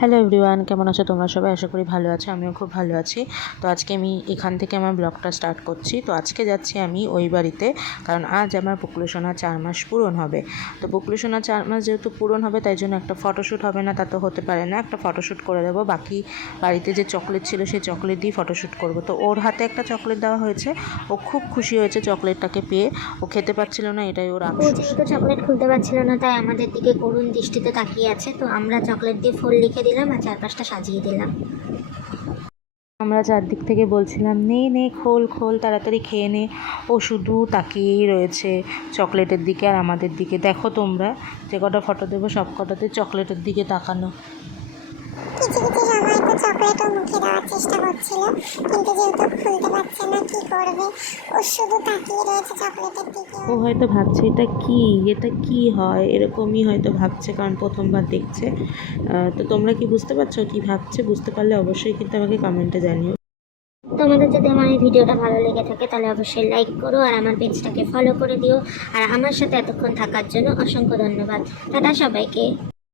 Hello everyone, কেমন আছো তোমরা সবাই? আশা করি ভালো আছো, আমিও খুব ভালো আছি। তো আজকে আমি এখান থেকে আমার ব্লগটা স্টার্ট করছি। তো আজকে যাচ্ছি আমি ওই বাড়িতে, কারণ আজ আমার পুকুলসোনা 4 মাস পূরণ হবে। তো পুকুলসোনা 4 মাস যেহেতু পূরণ হবে, তাই জন্য একটা ফটোশ্যুট হবে না তা তো হতে পারে না, একটা ফটোশ্যুট করে দেবো। বাকি বাড়িতে যে চকলেট ছিল সেই চকলেট দিয়ে ফটোশ্যুট করব। তো ওর হাতে একটা চকলেট দেওয়া হয়েছে, ও খুব খুশি হয়েছে চকলেটটাকে পেয়ে। ও খেতে পারছিল না, এটাই ওর ও আফসোস। যেহেতু চকলেট খুলতে পারছিল না, তাই আমাদের দিকে করুণ দৃষ্টিতে তাকিয়ে আছে। তো আমরা চকলেট দিয়ে ফুল লিখে দিলাম আর চারপাশটা সাজিয়ে দিলাম। আমরা চারদিক থেকে বলছিলাম, নে নে খোল খোল, তাড়াতাড়ি খেয়ে নে। ও শুধু তাকিয়েই রয়েছে চকলেটের দিকে আর আমাদের দিকে। দেখো তোমরা, যে কটা ফটো দেবো সব কটাতে চকলেটের দিকে তাকানো। কিছু কিছু সময় তো চকলেটও মুখে দেওয়ার চেষ্টা করছিল, কিন্তু যেহেতু খুলতে পারছে না, কি করবে, ও শুধু তাকিয়ে রয়েছে চকলেটের দিকে। ও হয়তো ভাবছে এটা কি হয়, এরকমই হয়তো ভাবছে, কারণ প্রথমবার দেখছে। তো তোমরা কি বুঝতে পারছো কি ভাবছে? বুঝতে পারলে অবশ্যই কিন্তু আমাকে কমেন্টে জানিও। তোমাদের যদি আমার এই ভিডিওটা ভালো লেগে থাকে তাহলে অবশ্যই লাইক করো আর আমার পেজটাকে ফলো করে দিও। আর আমার সাথে এতক্ষণ থাকার জন্য অসংখ্য ধন্যবাদ। টাটা সবাইকে।